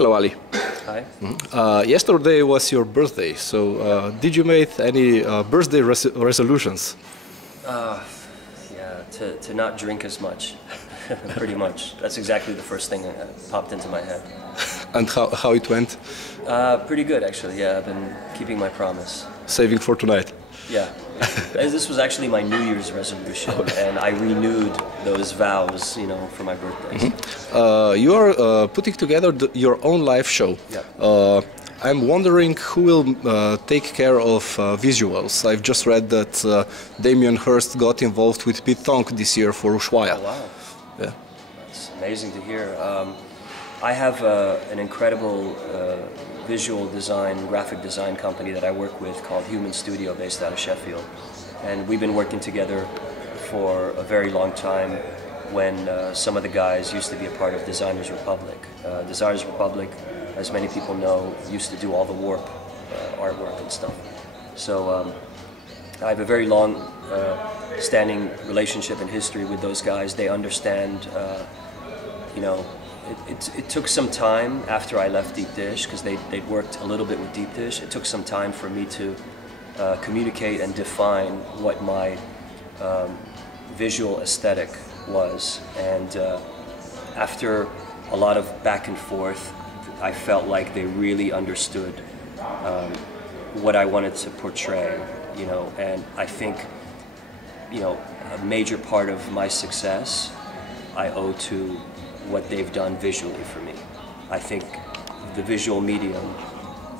Hello, Ali. Hi. Yesterday was your birthday, so did you make any birthday resolutions? Yeah, to not drink as much, pretty much. That's exactly the first thing that popped into my head. And how it went? Pretty good, actually. Yeah, I've been keeping my promise. Saving for tonight. Yeah. This was actually my New Year's resolution, and I renewed those vows, you know, for my birthday. You are putting together your own live show. Yeah. I'm wondering who will take care of visuals. I've just read that Damien Hirst got involved with Pete Tong this year for Ushuaia. Oh, wow. Yeah. That's amazing to hear. I have an incredible visual design, graphic design company that I work with called Human Studio, based out of Sheffield. And we've been working together for a very long time when some of the guys used to be a part of Designers Republic. Designers Republic, as many people know, used to do all the warp artwork and stuff. So I have a very long standing relationship and history with those guys. They understand, you know, it took some time after I left Deep Dish, because they'd worked a little bit with Deep Dish. It took some time for me to communicate and define what my visual aesthetic was. And after a lot of back and forth, I felt like they really understood what I wanted to portray, you know. And I think, you know, a major part of my success I owe to what they've done visually for me. I think the visual medium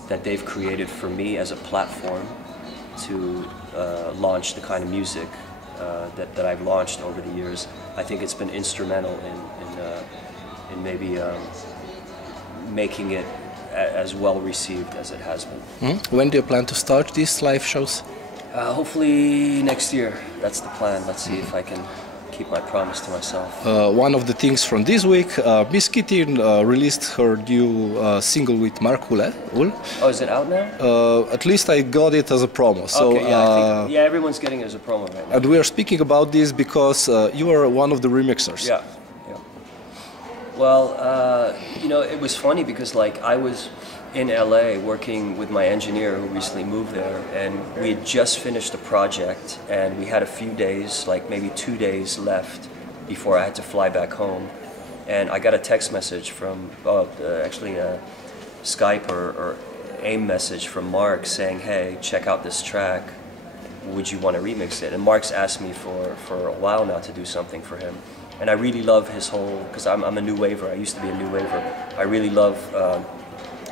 that they've created for me as a platform to launch the kind of music that I've launched over the years, I think it's been instrumental in maybe making it as well received as it has been. When do you plan to start these live shows? Hopefully next year. That's the plan. Let's see if I can keep my promise to myself. One of the things from this week, Miss Kitty released her new single with Mark Hull. Oh, is it out now? At least I got it as a promo. So, okay, yeah, yeah, everyone's getting it as a promo right now. And we are speaking about this because you are one of the remixers. Yeah, yeah. Well, you know, it was funny because, like, I was in LA working with my engineer who recently moved there, and we had just finished a project, and we had a few days, like maybe 2 days left before I had to fly back home. And I got a text message from, actually a Skype or AIM message from Mark saying, hey, check out this track, would you want to remix it? And Mark's asked me for a while now to do something for him. And I really love his whole, because I'm a new waver, I used to be a new waver. I really love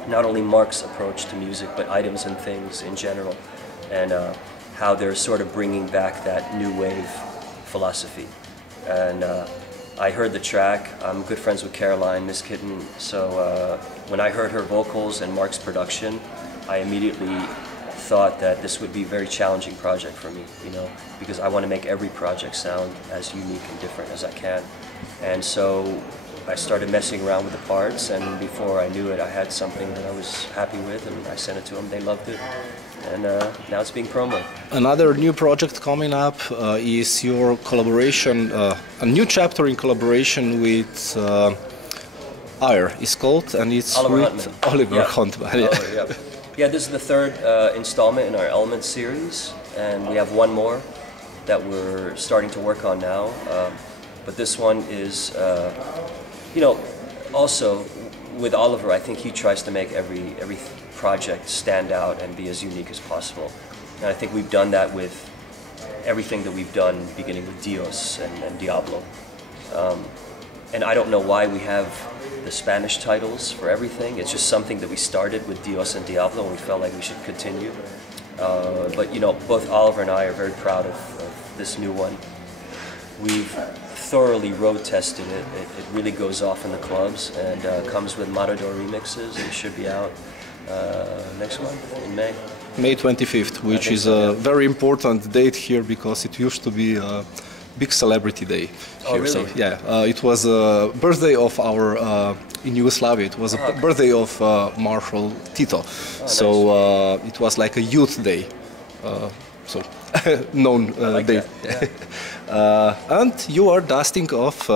not only Mark's approach to music, but items and things in general, and how they're sort of bringing back that new wave philosophy. And I heard the track. I'm good friends with Caroline, Miss Kitten, so when I heard her vocals and Mark's production, I immediately thought that this would be a very challenging project for me, you know, because I want to make every project sound as unique and different as I can. And so I started messing around with the parts, and before I knew it, I had something that I was happy with, and I sent it to them. They loved it, and now it's being promoted. Another new project coming up is your collaboration, a new chapter in collaboration with Ayer. It's called, and it's Oliver with Huntman. Oliver Huntman. Yeah. Oh, yeah. Yeah, this is the third installment in our Elements series, and we have one more that we're starting to work on now. But this one is, you know, also with Oliver, I think he tries to make every project stand out and be as unique as possible. And I think we've done that with everything that we've done, beginning with Dios and Diablo. And I don't know why we have the Spanish titles for everything. It's just something that we started with Dios and Diablo, and we felt like we should continue. But you know, both Oliver and I are very proud of this new one. We've thoroughly road tested it. It really goes off in the clubs, and comes with Matador remixes, and it should be out next month in May. May 25th, which is a very important date here because it used to be a big celebrity day here. Oh, really? So, yeah, it was a birthday of our, in Yugoslavia, it was a birthday of Marshal Tito. Oh, so nice. It was like a youth day. So known like day. Yeah. And you are dusting off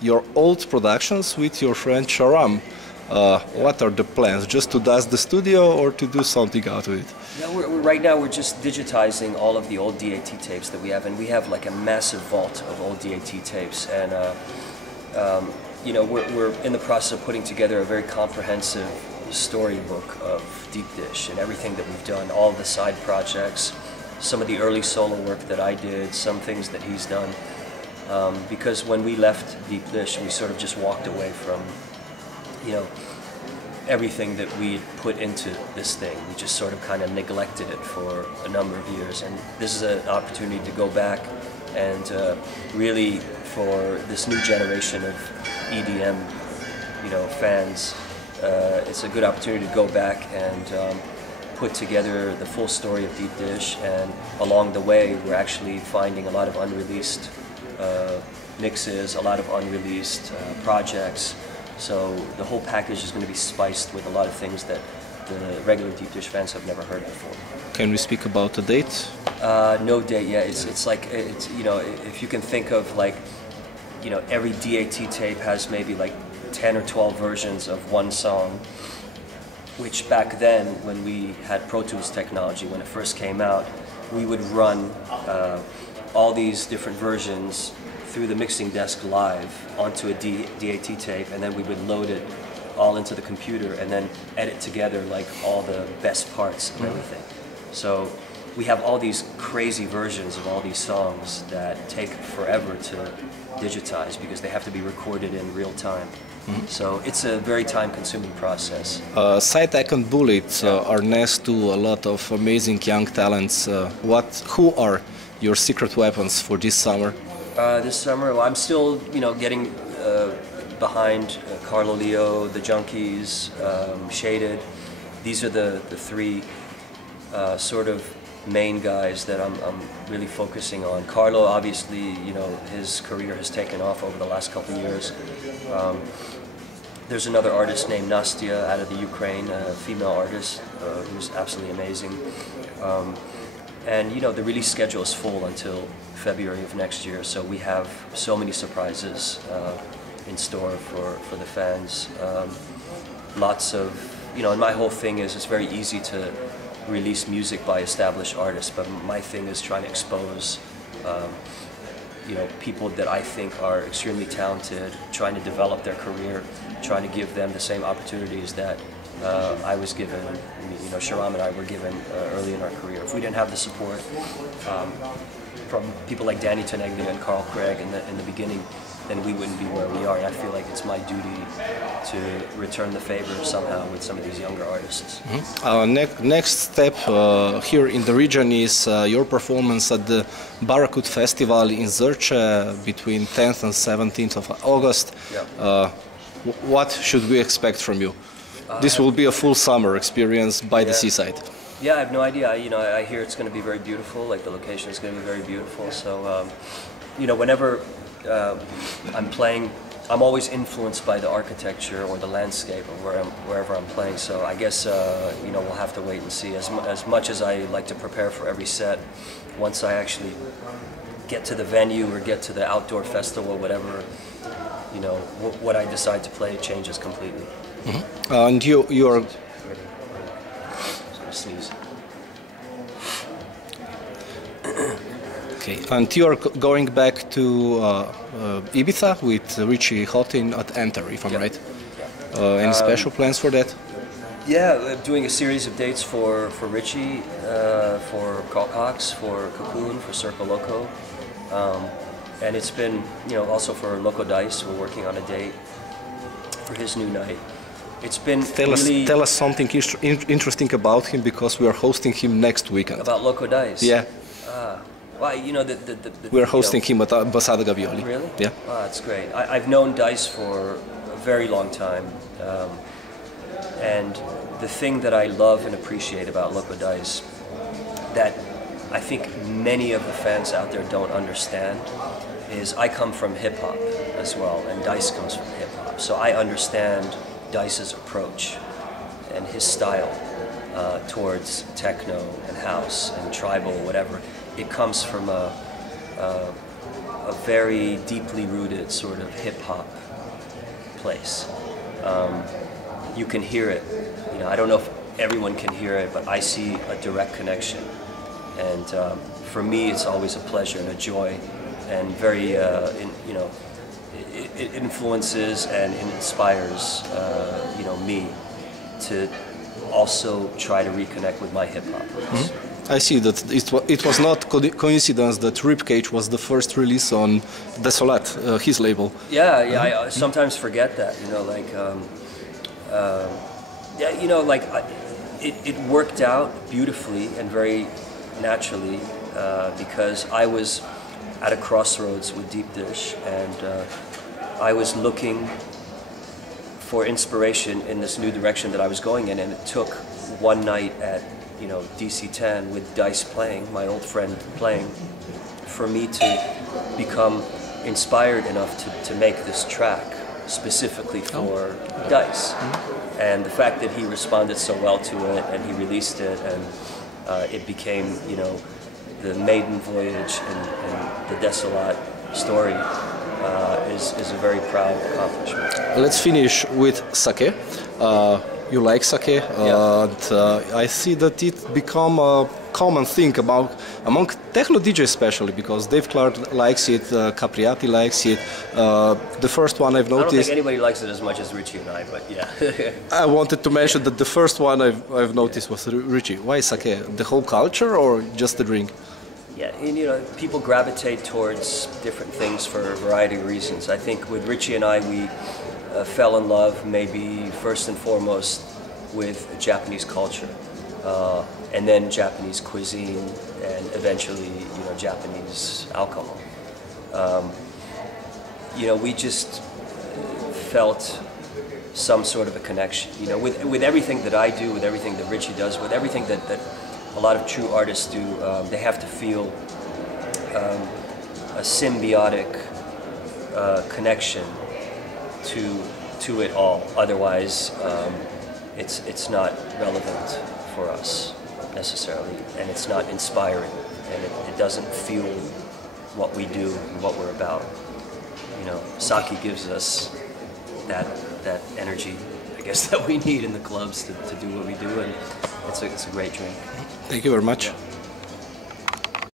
your old productions with your friend Sharam. What are the plans? Just to dust the studio or to do something out of it? Yeah, right now we're just digitizing all of the old DAT tapes that we have, and we have like a massive vault of old DAT tapes, and you know, we're in the process of putting together a very comprehensive storybook of Deep Dish and everything that we've done, all the side projects, some of the early solo work that I did, some things that he's done. Because when we left Deep Dish, we sort of just walked away from, you know, everything that we put into this thing. We just sort of kind of neglected it for a number of years, and this is an opportunity to go back and really, for this new generation of EDM, you know, fans, it's a good opportunity to go back and put together the full story of Deep Dish, and along the way we're actually finding a lot of unreleased mixes, a lot of unreleased projects. So the whole package is going to be spiced with a lot of things that the regular Deep Dish fans have never heard before. Can we speak about the date? No date yet. It's like, it's, you know, if you can think of like, you know, every DAT tape has maybe like 10 or 12 versions of one song, which back then, when we had Pro Tools technology, when it first came out, we would run all these different versions through the mixing desk live onto a DAT tape, and then we would load it all into the computer and then edit together like all the best parts of everything. So we have all these crazy versions of all these songs that take forever to digitize because they have to be recorded in real time. So it's a very time-consuming process. Sideac and Bullet are next to a lot of amazing young talents. Who are your secret weapons for this summer? This summer, well, I'm still, you know, getting behind Carlo Leo, the Junkies, Shaded. These are the three sort of main guys that I'm really focusing on. Carlo, obviously, you know, his career has taken off over the last couple of years. There's another artist named Nastia out of the Ukraine, a female artist who's absolutely amazing. And you know, the release schedule is full until February of next year, so we have so many surprises in store for the fans. Lots of, you know, and my whole thing is it's very easy to release music by established artists, but my thing is trying to expose you know, people that I think are extremely talented, trying to develop their career, trying to give them the same opportunities that I was given, you know, Sharam and I were given early in our career. If we didn't have the support from people like Danny Teneglia and Carl Craig in the beginning, then we wouldn't be where we are. And I feel like it's my duty to return the favor somehow with some of these younger artists. Next step here in the region is your performance at the Barakut Festival in Zrče between 10th and 17th of August. Yeah. What should we expect from you? This will be a full summer experience by the seaside. Yeah, I have no idea. You know, I hear it's going to be very beautiful. Like the location is going to be very beautiful. So, you know, whenever I'm playing, I'm always influenced by the architecture or the landscape of wherever I'm playing. So I guess you know, we'll have to wait and see. As much as I like to prepare for every set, once I actually get to the venue or get to the outdoor festival, whatever, you know, what I decide to play changes completely. And you are. Sneeze. Okay, and you are going back to Ibiza with Richie Houghton at Enter, if I'm right. Any special plans for that? Yeah, doing a series of dates for Richie, for Cox, for Cocoon, for Circo Loco, and it's been, you know, also for Loco Dice. We're working on a date for his new night. It's been tell us something interesting about him, because we are hosting him next weekend. About Loco Dice? Yeah. Well, you know, we're hosting him at Ambasada Gavioli. Really? Yeah. Oh, that's great. I've known Dice for a very long time. And the thing that I love and appreciate about Loco Dice that I think many of the fans out there don't understand is I come from hip-hop as well, and Dice comes from hip-hop. So I understand Dice's approach and his style towards techno and house and tribal, whatever. It comes from a very deeply rooted sort of hip-hop place. you can hear it. You know, I don't know if everyone can hear it, but I see a direct connection. And for me, it's always a pleasure and a joy, and very, you know, it influences and it inspires, you know, me to also try to reconnect with my hip hop roots. I see that it was not coincidence that Ribcage was the first release on Desolate, his label. Yeah, yeah. I sometimes forget that. You know, like, yeah, you know, like, it worked out beautifully and very naturally because I was at a crossroads with Deep Dish, and I was looking for inspiration in this new direction that I was going in, and it took one night at, you know, DC-10 with Dice playing, my old friend playing, for me to become inspired enough to make this track specifically for Dice. And the fact that he responded so well to it and he released it, and it became, you know, the maiden voyage and the Desolate story is a very proud accomplishment. Let's finish with Sake. You like Sake, Yeah. and I see that it become a common thing among techno DJs, especially because Dave Clark likes it, Capriati likes it. The first one I've I don't noticed. think anybody likes it as much as Richie and I, but yeah. I wanted to mention that the first one I've noticed was Richie. Why Sake? The whole culture or just the drink? Yeah, and, you know, people gravitate towards different things for a variety of reasons. I think with Richie and I, we fell in love maybe first and foremost with Japanese culture, and then Japanese cuisine, and eventually, you know, Japanese alcohol. You know, we just felt some sort of a connection. You know, with everything that I do, with everything that Richie does, with everything that a lot of true artists do, they have to feel a symbiotic connection to it all. Otherwise, it's not relevant for us necessarily, and it's not inspiring, and it doesn't fuel what we do and what we're about. You know, sake gives us that energy, I guess, that we need in the clubs to do what we do, and it's a great drink. Thank you very much. Yeah.